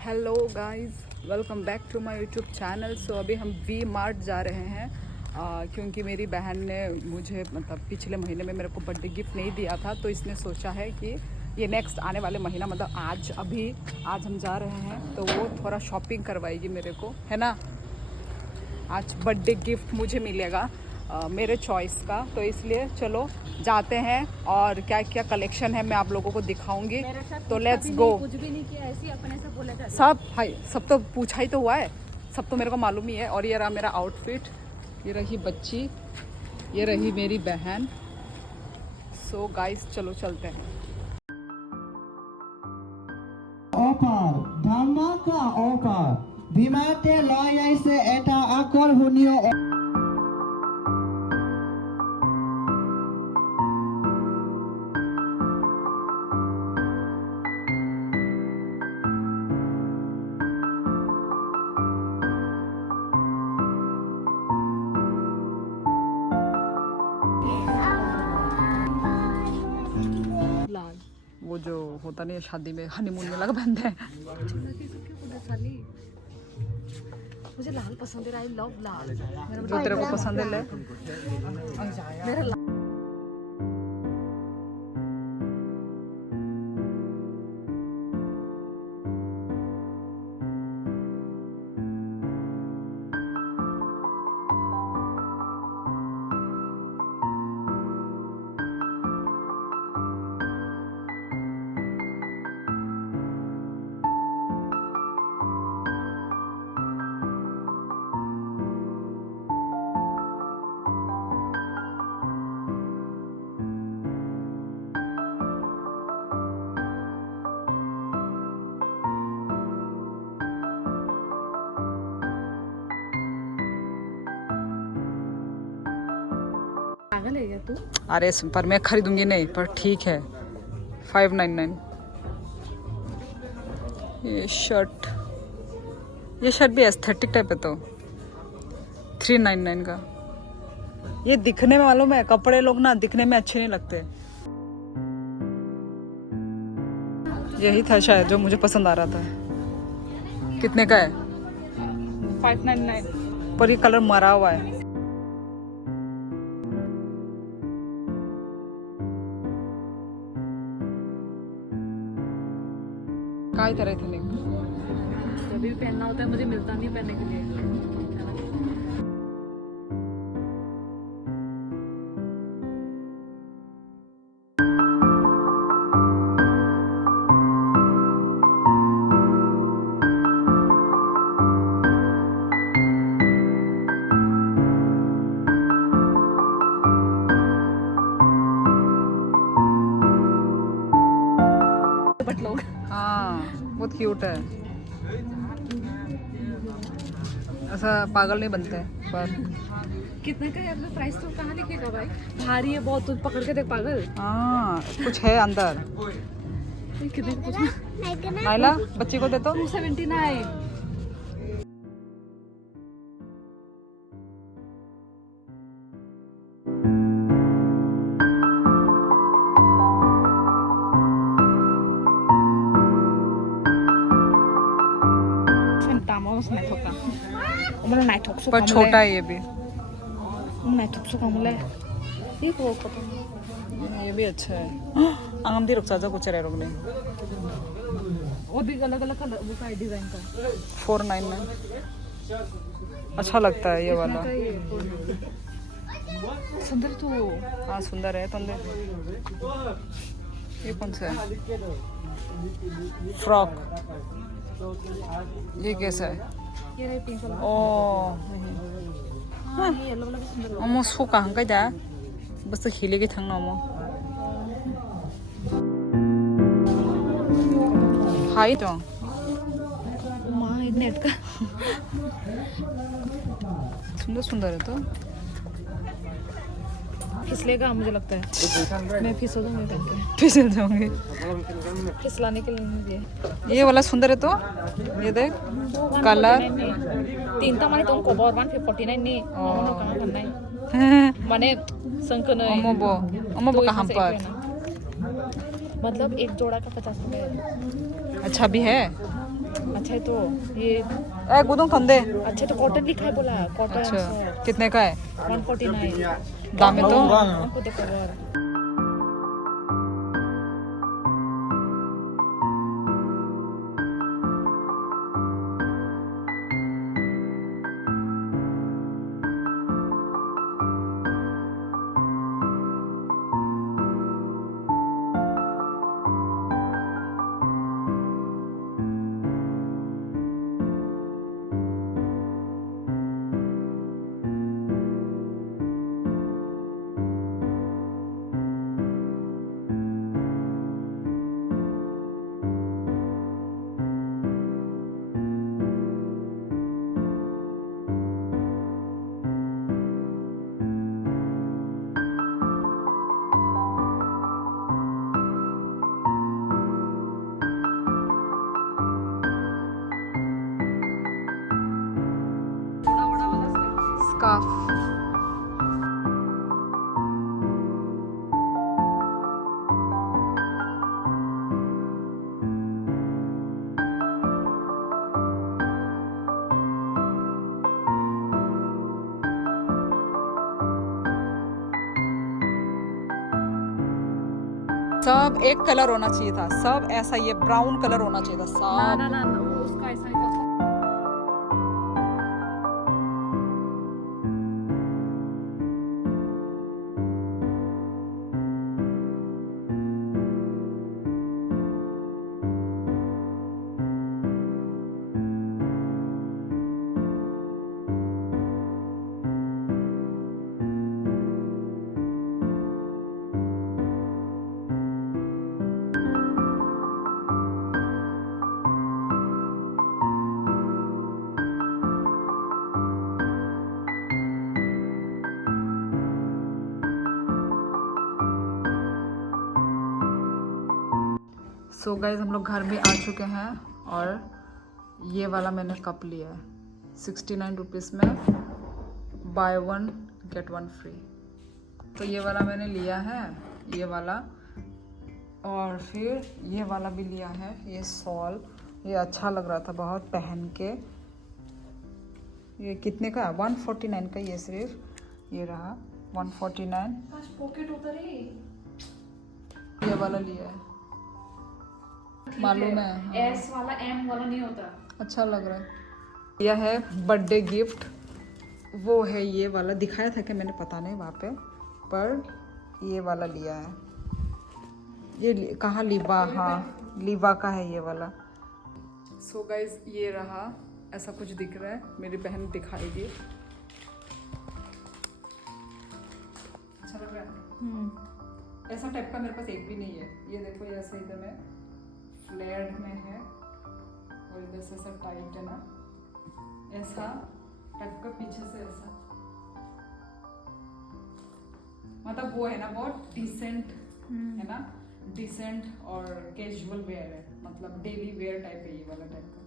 Hello guys, welcome back to my YouTube channel. So अभी हम we mart जा रहे हैं क्योंकि मेरी बहन ने मुझे मतलब पिछले महीने में मेरे को बर्थडे गिफ्ट नहीं दिया था, तो इसने सोचा है कि ये नेक्स्ट आने वाले महीना मतलब आज हम जा रहे हैं तो वो थोड़ा शॉपिंग करवाएगी मेरे को, है ना। आज बर्थडे गिफ्ट मुझे मिलेगा मेरे चॉइस का, तो इसलिए चलो जाते हैं और क्या क्या कलेक्शन है मैं आप लोगों को दिखाऊंगी। तो लेट्स गो। कुछ भी नहीं किया, ऐसे ही अपने से बोले थे। सब तो पूछा ही तो हुआ है, सब तो मेरे को मालूम ही है। और ये रहा मेरा आउटफिट, ये रही बच्ची, ये रही मेरी बहन। सो गाइस चलो चलते हैं। অফার ধামাকা অফার ভিমাতে লৈ আহিছে এটা আকৰ্ষণীয় लाल वो जो होता नहीं है शादी में हनीमून में लगा बंद है। मुझे लाल पसंद है। आई लव लाल। जो तेरे को पसंद है ले। मेरा लाल पागल है क्या तू? अरे पर मैं खरीदूंगी नहीं, पर ठीक है। 599 ये शर्ट भी एस्थेटिक टाइप है, तो 399 का। ये दिखने में मालूम है, कपड़े लोग ना दिखने में अच्छे नहीं लगते। यही था शायद जो मुझे पसंद आ रहा था। कितने का है? 599। पर ये कलर मरा हुआ है। काय तरह थे नहीं जब भी पहनना होता है मुझे मिलता नहीं पहनने के लिए। बट लोग हाँ बहुत क्यूट है। ऐसा पागल नहीं बनते हैं, पर कितने का है? अपना प्राइस तो कहाँ लिखेगा भाई? भारी है बहुत, तू पकड़ के देख पागल। हाँ कुछ है अंदर। कितने का पूछा? नाइला बच्ची को दे तो। 279। पर छोटा है ये भी। ये को पता ये भी अच्छा है। आंगमदी रुक जा कुछ रह रोकने। वो भी अलग अलग कलर वो का डिजाइन का 499 अच्छा लगता है ये वाला। सुंदर तो। हाँ सुंदर है। तुमने ये कौन सा है? फ्रॉक। ये कैसा है? ये रे पिंक कलर। ओ हाँ ये येलो वाला भी सुंदर है। 어머 소가 안 가자. 벌써 길게 장난 어머. हाइट माँ नेट का सुंदर सुंदर है तो। फिसलेगा मुझे लगता है। मैं फिसल दूंगी पहन के। फिसल जाऊंगी। फिसलाने के लिए मुझे ये वाला सुंदर है तो। ये देख कलर 3 माने तुमको बहुत 149 नहीं कहाँ करना है माने संकन अम्मो बो कहाँ पर? मतलब एक जोड़ा का 50 रुपए है। अच्छा भी है। अच्छा है तो ये ए गुदुंग ठंडे अच्छा तो कॉटन लिखा है बोला कॉटन अच्छा कितने का है 149 दाम में तो हमको देखो और स्कार्फ सब एक कलर होना चाहिए था सब ऐसा ये ब्राउन कलर होना चाहिए था सब ना उसका ऐसा नहीं था सो गाइज हम लोग घर में आ चुके हैं और ये वाला मैंने कप लिया है 69 रुपीज़ में बाय 1 गेट 1 फ्री। तो ये वाला मैंने लिया है ये वाला और फिर ये वाला भी लिया है ये सॉल ये अच्छा लग रहा था बहुत पहन के। ये कितने का 149 का ये सिर्फ ये रहा 149। पॉकेट उधर ही ये वाला लिया है मालूम है एस वाला एम वाला नहीं होता अच्छा लग रहा है। यह है बर्थडे गिफ्ट वो है ये वाला दिखाया था कि मैंने पता नहीं वहाँ पे पर ये वाला लिया है ये कहाँ लिबा हाँ लिबा का है ये वाला। सो गाइज ये रहा ऐसा कुछ दिख रहा है मेरी बहन दिखाएगी अच्छा लग रहा है ऐसा टाइप का मेरे पास एक भी नहीं है। ये देखो ये ऐसा इधर में फ्लेयर्ड में है और इधर से ऐसा टाइट है ना ऐसा टाइप का पीछे से ऐसा मतलब वो है ना बहुत डिसेंट है ना डिसेंट और कैजुअल वेयर है मतलब डेली वेयर टाइप है ये वाला टाइप का।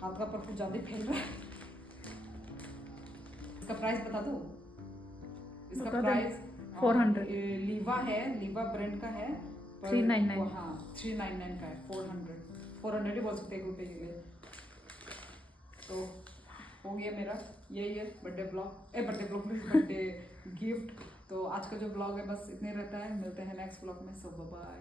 हाथ का पर कुछ ज्यादा फैल रहा है। इसका प्राइस बता दो इसका प्राइस 400 लीवा है लीवा ब्रांड का है 399 हाँ 399 का है 400 ही बोल सकते हैं रुपये के लिए। तो हो गया मेरा यही है बर्थडे गिफ्ट। तो आज का जो ब्लॉग है बस इतने रहता है मिलते हैं नेक्स्ट ब्लॉग में। सो बाय।